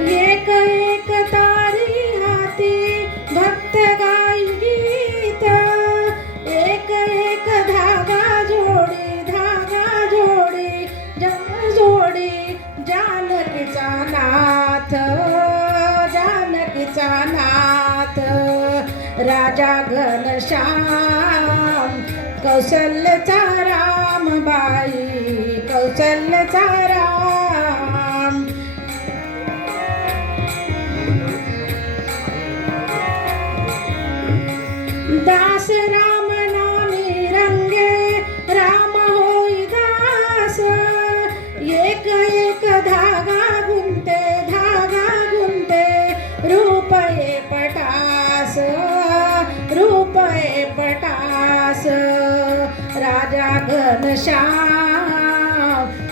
एक एक तारी हाती भक्त गाई गीत, एक एक धागा जोडी जोडी जानकीचा नाथ, जानकीचा नाथ. राजा घनश्याम कौशल्याचा राम बाई, कौशल्याचा राम. दास राम नामी रंगे राम होई दास, एक एक धागा गुंते रूपये पटास, रूपये पटास. राजा घनश्याम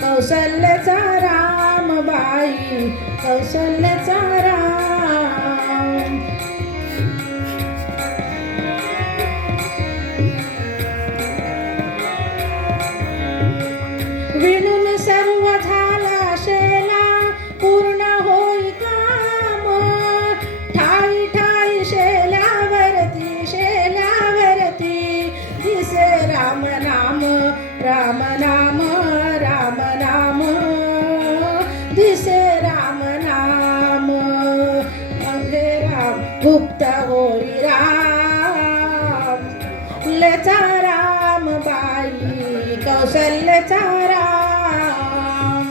कौशल्याचा राम बाई, कौशल्याचा राम. विणून सर्व झाला शेला पूर्ण होई काम, ठाई ठाई शेल्यावरती दिसे राम नाम, राम नाम, राम नाम. दिसे राम नाम. हे राम गुप्त होई राम, लेचा राम बाई, कौशल्याचा राम.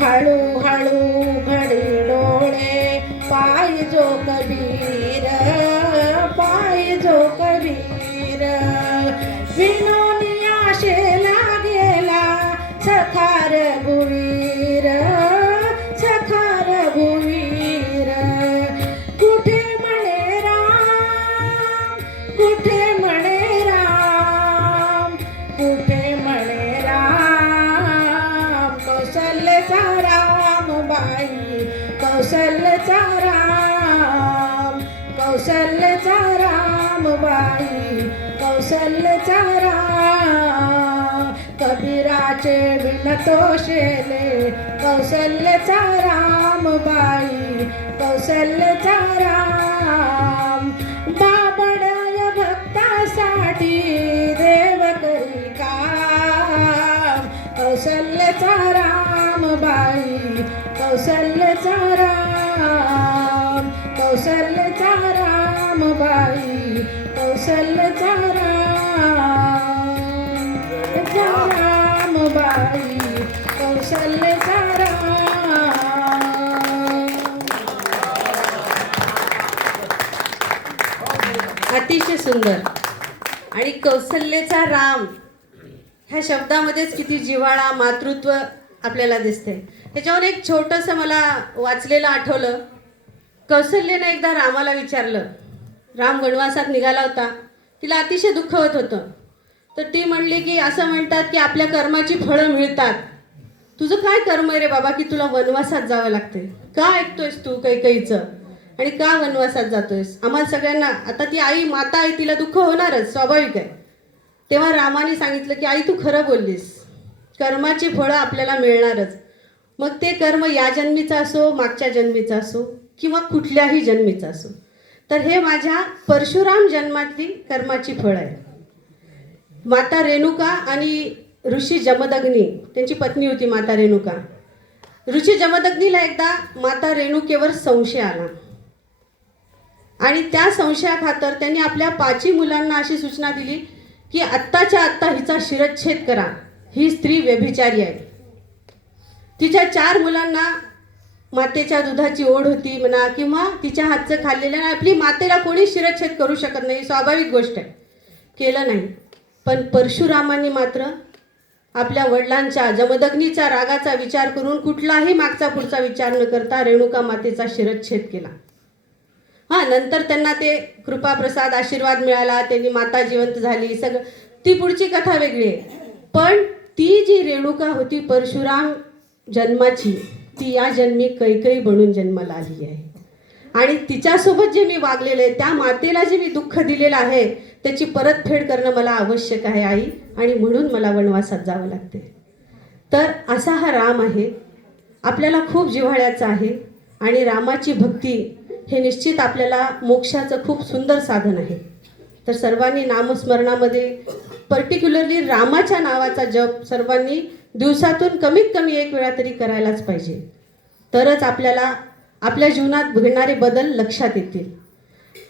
हळू हळू घडी डोळे पाय जो कबीर, पाय जो कबीर. विनोनिया शेला गेला सखार गुवीर, सखार गुवीर. कुठे म्हणे राम, कुठे म्हणे राम, कुठे म्हणे राम. कौशल्याचा राम बाई, कौशल्याचा राम, कौशल्याचा राम बाई, कौशल्याचा राम. कबीराचे विणतो शेले कौशल्याचा राम बाई, कौशल्याचा राम. बाबड्या भक्तासाठी देव करी काम, कौशल्याचा राम बाई, कौशल्याचा राम, कौशल्याचा राम बाई, कौशल्याचा राम. राम बाई कौशल्याचा राम. अतिशय सुंदर. आणि कौशल्याचा राम ह्या शब्दामध्येच किती जिव्हाळा, मातृत्व आपल्याला दिसते. ह्याच्यावर एक छोटंसं मला वाचलेलं आठवलं. कौशल्यने एकदा रामाला विचारलं, राम वनवासात निघाला होता, तिला अतिशय दुःख होत होतं. तर ती म्हणली की असं म्हणतात की आपल्या कर्माची फळं मिळतात. तुझं काय कर्म आहे रे बाबा की तुला वनवासात जावं लागते? का ऐकतोयस तू कैकईचं आणि का वनवासात जातोयस? आम्हाला सगळ्यांना, आता ती आई माता आहे, तिला दुःख होणारच, स्वाभाविक आहे. तेव्हा रामाने सांगितलं की आई तू खरं बोललीस, कर्माची फळं आपल्याला मिळणारच. मग ते कर्म या जन्मीचं असो, मागच्या जन्मीचं असो किंवा कुठल्याही जन्मीचं असो. तर हे माझ्या परशुराम जन्मातली कर्माची फळं आहे. माता रेणुका आणि ऋषी जमदग्नी, त्यांची पत्नी होती माता रेणुका. ऋषी जमदग्नीला एकदा माता रेणुकेवर संशय आला आणि त्या संशयाखातर त्यांनी आपल्या 5 मुलांना अशी सूचना दिली की आत्ताच्या आत्ता हिचा शिरच्छेद करा, ही स्त्री व्यभिचारी आहे. तिच्या 4 मुलांना मातेच्या दुधाची ओढ होती म्हणा किंवा तिच्या हातचं खाल्लेलं, आपली मातेला कोणी शिरच्छेद करू शकत नाही, स्वाभाविक गोष्ट आहे, केलं नाही. पण परशुरामांनी मात्र आपल्या वडिलांच्या जमदग्नीच्या रागाचा विचार करून कुठलाही मागचा पुढचा विचार न करता रेणुका मातेचा शिरच्छेद केला. नंतर त्यांना ते कृपाप्रसाद आशीर्वाद मिळाला, त्यांनी माता जिवंत झाली, सगळं ती पुढची कथा वेगळी आहे. पण ती जी रेणुका होती परशुराम जन्माची, ती या जन्मी कैकई बनून जन्माला आली आहे. आणि तिच्यासोबत जे मी वागलेलं आहे, त्या मातेला जे मी दुःख दिलेलं आहे, त्याची परतफेड करणं मला आवश्यक आहे आई, आणि म्हणून मला वनवासात जावं लागते. तर असा हा राम आहे, आपल्याला खूप जिव्हाळ्याचा आहे. आणि रामाची भक्ती हे निश्चित आपल्याला मोक्षाचं खूप सुंदर साधन आहे. तर सर्वांनी नामस्मरणामध्ये पर्टिक्युलरली रामाच्या नावाचा जप सर्वांनी दिवसातून कमीत कमी 1 वेळा तरी करायलाच पाहिजे. तरच आपल्याला आपल्या जीवनात घडणारे बदल लक्षात येतील.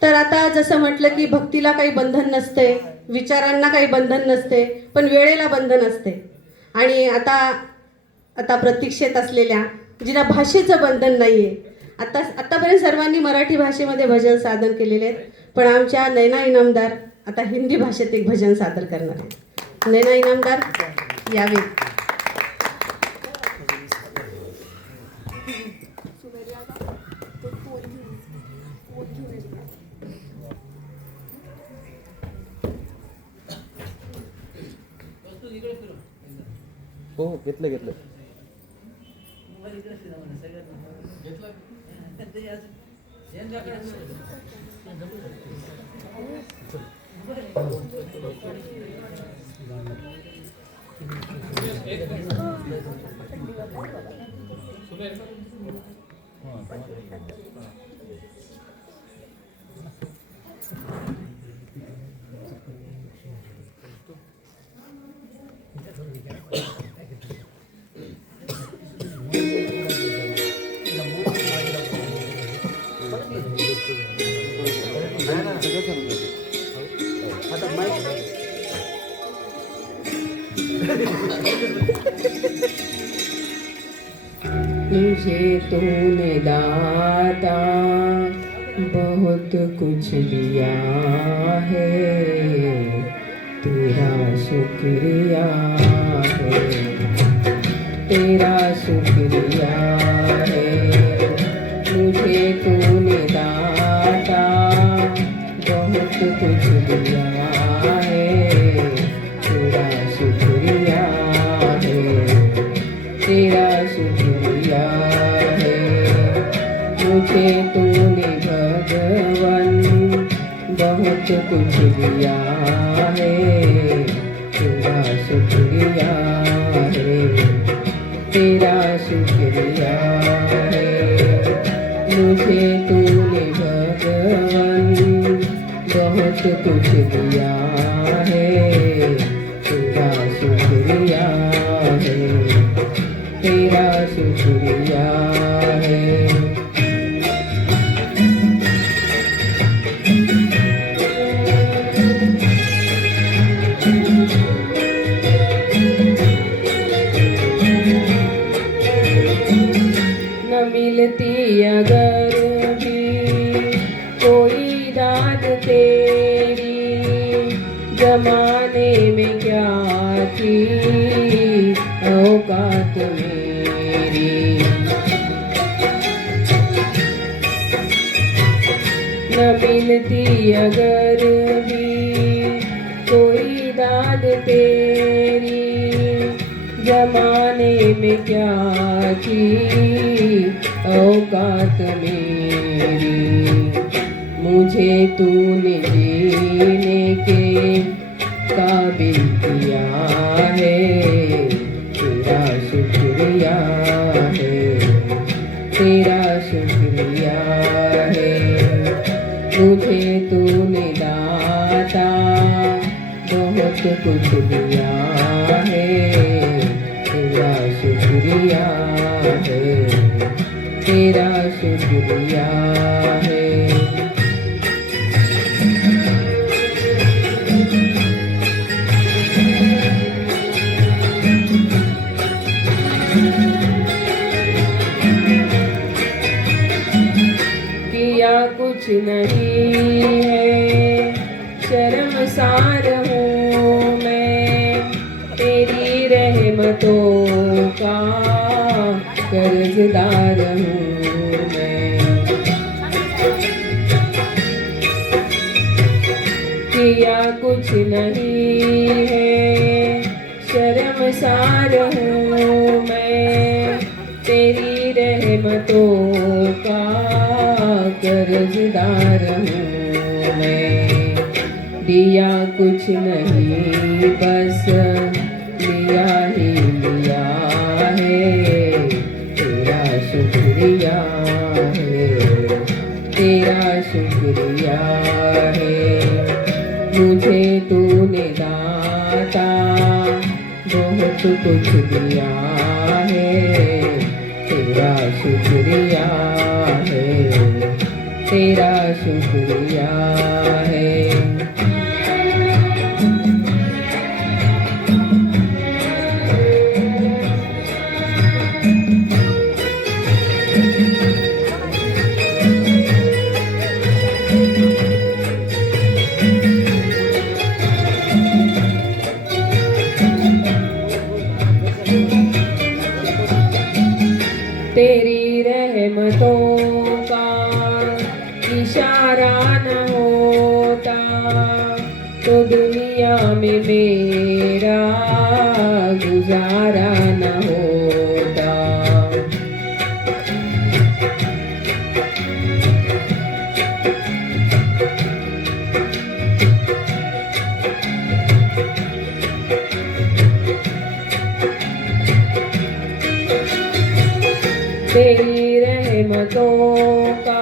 तर आता जसं म्हटलं की भक्तीला काही बंधन नसते, विचारांना काही बंधन नसते, पण वेळेला बंधन असते. आणि आता प्रतीक्षेत असलेल्या जिला भाषेचं बंधन नाही आहे, आतापर्यंत सर्वांनी मराठी भाषेमध्ये भजन सादर केलेले आहेत, पण आमच्या नैना इनामदार आता हिंदी भाषेत एक भजन सादर करणार आहेत. नैना इनामदार यावे. हो घेतलं मुझे तूने दाता बहुत कुछ दिया है, तेरा शुक्रिया है, तेरा शुक्रिया है. मुझे तूने दाता बहुत कुछ दिया है, तेरा शुक्रिया है, तेरा शुक्रिया है. मुझे तूने भगवान बहुत कुछ दिया है, तेरा शुक्रिया है, तेरा शुक्रिया है. मुझे तूने भगवान बहुत कुछ दिया है, तेरा शुक्रिया है, तेरा शुक्रिया है. मिलती अगर भी कोई दाद तेरी, जमाने में क्या थी औकात मेरी। न मिलती अगर भी कोई दाद तेरी, जमाने में क्या थी औकात मेरी। मुझे तूने जीने के काबिल किया है, तेरा शुक्रिया है, तेरा शुक्रिया है। मुझे तूने दाता बहुत कुछ दिया है, तेरा शुक्रिया है, तेरा शुक्रिया है। किया कुछ नहीं है, शर्मसार हूँ मैं, तेरी रहमतों का कर्जदार हूँ मैं। किया कुछ नहीं है, शर्मसार हूँ मैं, तेरी रहमतों का कर्जदार हूँ मैं। दिया कुछ नहीं बस लिया ही लिया है, तेरा शुक्रिया है, तेरा शुक्रिया है। मुझे तूने दाता बहुत कुछ दिया है, तेरा शुक्रिया है, तेरा शुक्रिया है। तेरी रहमतों का इशारा न होता तो दुनिया में मेरा गुजारा न होता। तेरी रहमतों का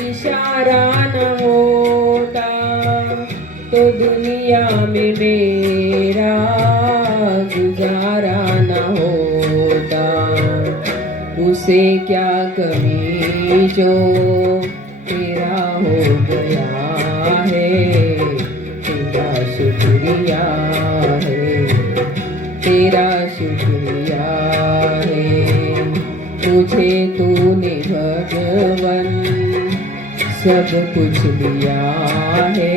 इशारा न होता तो दुनिया में मेरा गुजारा न होता। उसे क्या कमी जो तेरा हो गया है, तेरा शुक्रिया है, तेरा शुक्रिया है। मुझे तूने भगवन सब कुछ दिया है,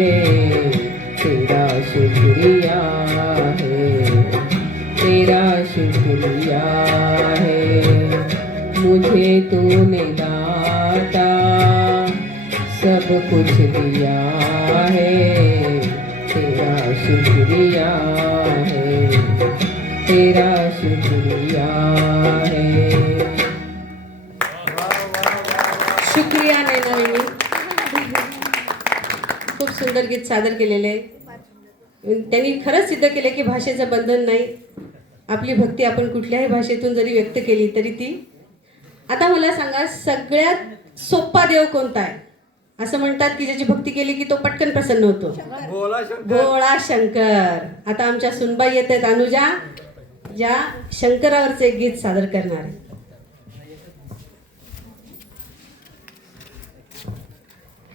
तेरा शुक्रिया है, तेरा शुक्रिया है। मुझे तूने दाता सब कुछ दिया है, तेरा शुक्रिया है, तेरा शुक्रिया है। शुक्रिया नैनावहिनी. खूप सुंदर गीत सादर केलेले आहे. त्यांनी खरंच सिद्ध केले की भाषेचं बंधन नाही. आपली भक्ती आपण कुठल्याही भाषेतून जरी व्यक्त केली तरी ती. आता मला सांगा सगळ्यात सोपा देव कोणता आहे? असं म्हणतात की ज्याची भक्ती केली की तो पटकन प्रसन्न होतो. भोळा शंकर. आता आमच्या सुनबाई येतात अनुजा, ज्या शंकरावरचे एक गीत सादर करणार आहे.